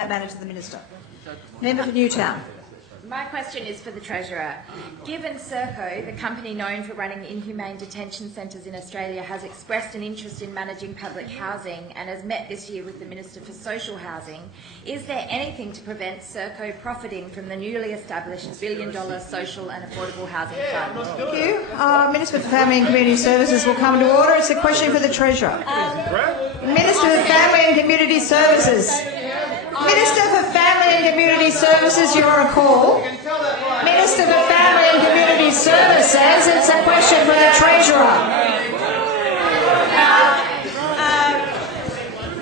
that matter to the Minister. Member for Newtown. My question is for the Treasurer. Given Serco, the company known for running inhumane detention centres in Australia, has expressed an interest in managing public housing and has met this year with the Minister for Social Housing, is there anything to prevent Serco profiting from the newly established $1 billion social and affordable housing fund? Thank you. Minister for Family and Community Services will come to order. It's a question for the Treasurer. Minister for Family and Community Services. Minister for Family and Community Services, you're on a call. Minister for Family and Community Services, it's a question for the Treasurer.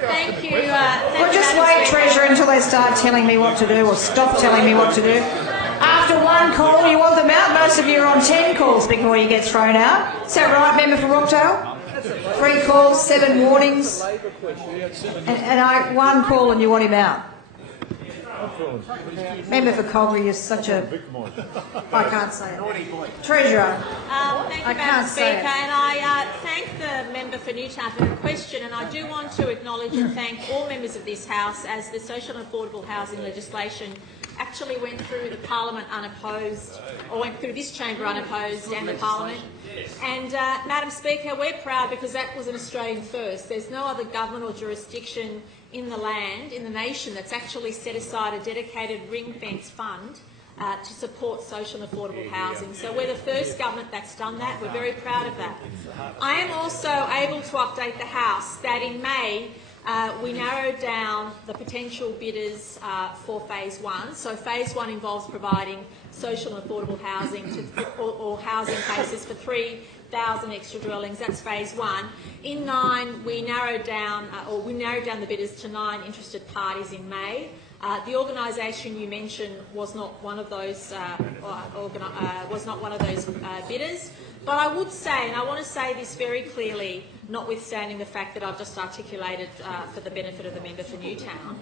Thank you. Well, just wait, Treasurer, until they start telling me what to do or stop telling me what to do. After one call, you want them out. Most of you are on 10 calls before you get thrown out. Is that right, Member for Rockdale? 3 calls, 7 warnings, and one call and you want him out. Member for Colbury is such a... I can't say it. Treasurer. Thank you, Madam Speaker, and I thank the member for Newtown for the question, and I do want to acknowledge and thank all members of this House as the social and affordable housing legislation actually went through the Parliament unopposed, or went through this chamber unopposed and the Parliament. And Madam Speaker, we're proud because that was an Australian first. There's no other government or jurisdiction in the land, in the nation, that's actually set aside a dedicated ring-fence fund to support social and affordable housing. So we're the first government that's done that. We're very proud of that. I am also able to update the House that in May we narrowed down the potential bidders for Phase 1. So Phase 1 involves providing social and affordable housing or housing places for 3,000 extra dwellings. That's Phase 1. In 9, we narrowed down the bidders to 9 interested parties in May. The organisation you mentioned was not one of those bidders. But I would say, and I want to say this very clearly, notwithstanding the fact that I've just articulated for the benefit of the member for Newtown,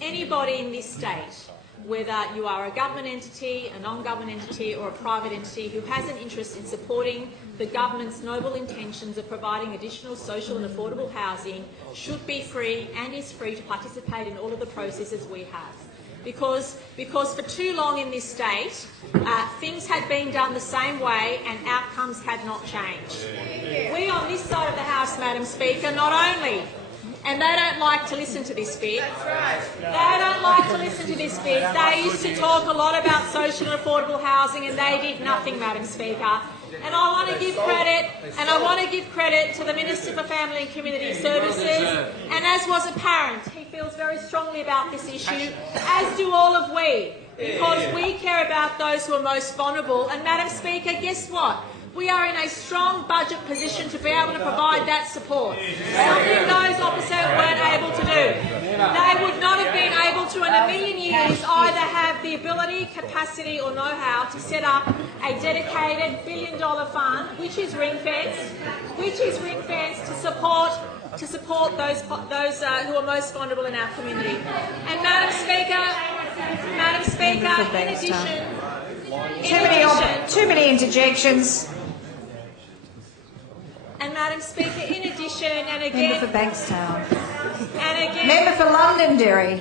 anybody in this state, whether you are a government entity, a non-government entity or a private entity who has an interest in supporting the government's noble intentions of providing additional social and affordable housing, should be free and is free to participate in all of the processes we have. Because for too long in this state, things had been done the same way and outcomes had not changed. We on this side of the House, Madam Speaker, not only, and they don't like to listen to this bit, they don't like to listen to this bit, they used to talk a lot about social and affordable housing and they did nothing, Madam Speaker. And I want to give credit, to the Minister for Family and Community Services, and as was apparent, he feels very strongly about this issue, as do all of we, because we care about those who are most vulnerable. And Madam Speaker, guess what? We are in a strong budget position to be able to provide that support, something those opposite weren't able to do. They would not have been able to in a million years either have the ability, capacity or know-how to set up a dedicated $1 billion fund, which is ring-fenced, to support those who are most vulnerable in our community. And Madam Speaker, in addition, too many interjections. And Madam Speaker, in addition, and again... Member for Bankstown. And again... Member for Londonderry.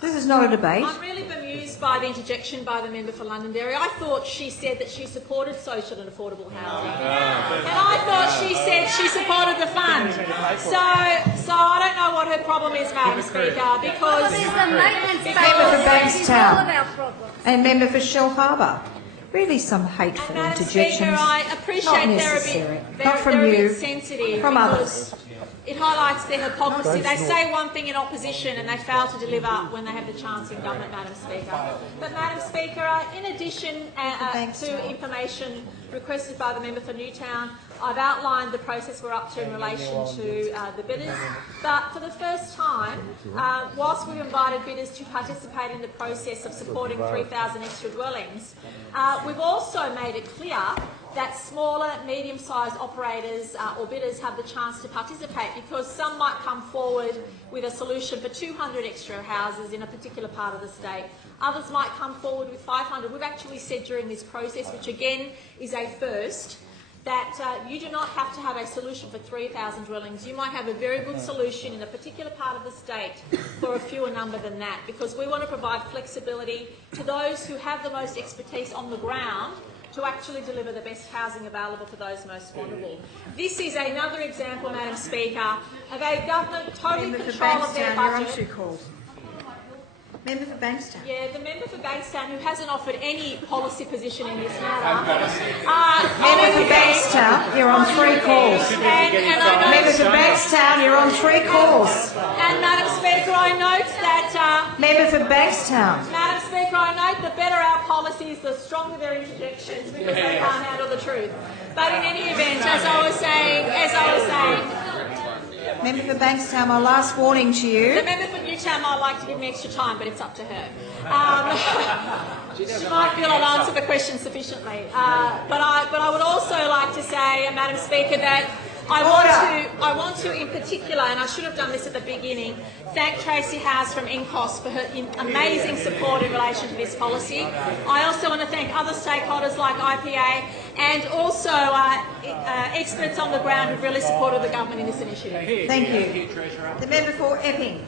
This is not a debate. I'm really bemused by the interjection by the member for Londonderry. I thought she said that she supported social and affordable housing. And I thought she said she supported the fund. So I don't know what her problem is, Madam Speaker, because... Member for Bankstown. And member for Shell Harbour. Really some hateful interjections. Speaker, I appreciate they're a bit sensitive, from others. It highlights their hypocrisy. They say one thing in opposition and they fail to deliver when they have the chance in government, Madam Speaker. But Madam Speaker, in addition to information requested by the member for Newtown, I've outlined the process we're up to in relation to the bidders. But for the first time, whilst we've invited bidders to participate in the process of supporting 3,000 extra dwellings, we've also made it clear that smaller, medium-sized operators or bidders have the chance to participate, because some might come forward with a solution for 200 extra houses in a particular part of the state. Others might come forward with 500. We've actually said during this process, which again is a first, that you do not have to have a solution for 3,000 dwellings. You might have a very good solution in a particular part of the state for a fewer number than that, because we want to provide flexibility to those who have the most expertise on the ground to actually deliver the best housing available to those most vulnerable. This is another example, Madam Speaker, of a government totally in control of their budget. Member for Bankstown. Yeah, the member for Bankstown, who hasn't offered any policy position in this matter. Member for Bankstown, you're on 3 calls. Member for Bankstown, you're on 3 calls. And Madam Speaker, I note that... Member for Bankstown. Madam Speaker, I note the better our policies, the stronger their interjections, because they can't handle the truth. But in any event, as I was saying, Member for Bankstown, my last warning to you. the member for Newtown might like to give me extra time, but it's up to her. She might feel I'll answer the question sufficiently. But I would also like to say, Madam Speaker, that I want to in particular, and I should have done this at the beginning, thank Tracy Howes from NCOS for her amazing support in relation to this policy. I also want to thank other stakeholders like IPA and also experts on the ground who've really supported the government in this initiative. Thank you. The member for Epping.